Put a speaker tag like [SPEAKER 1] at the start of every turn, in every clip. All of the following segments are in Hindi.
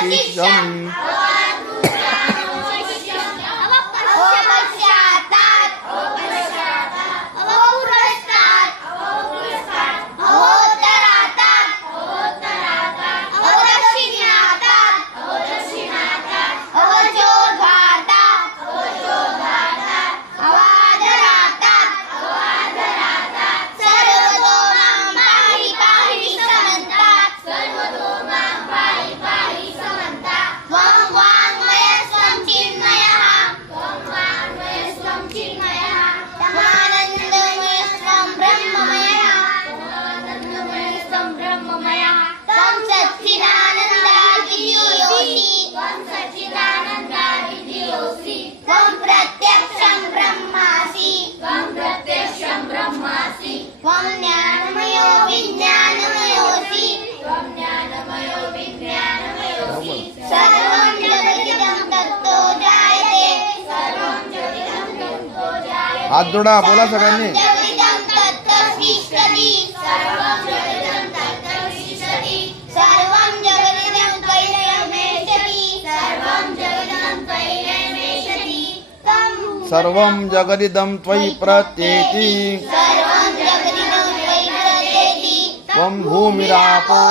[SPEAKER 1] Cây.
[SPEAKER 2] हाथ जोडा बोला सगळ्यांनी सर्व जगदिदं त्वयि प्रत्येति त्वं भूमिरापो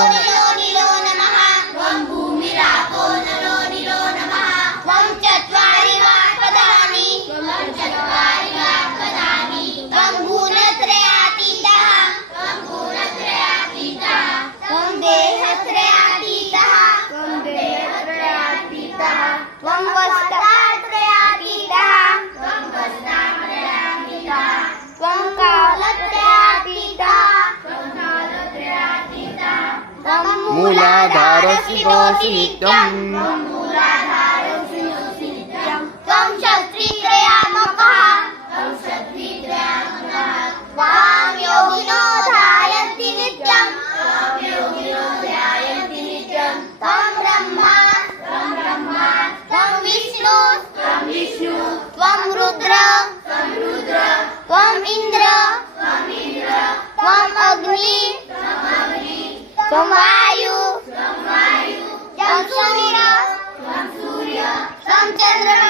[SPEAKER 1] Mula Darasito Sinitom ಶ್ರೀರಾಮ್ ಸೂರ್ಯ ಶ್ರೀ ಚಂದ್ರನ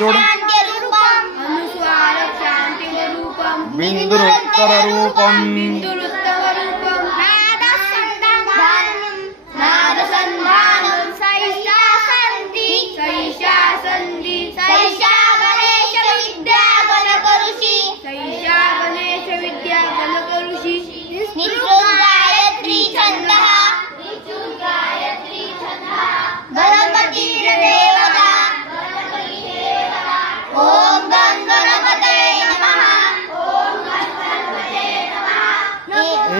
[SPEAKER 1] చూడు
[SPEAKER 2] బిందు రూపం.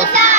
[SPEAKER 1] Guatemala.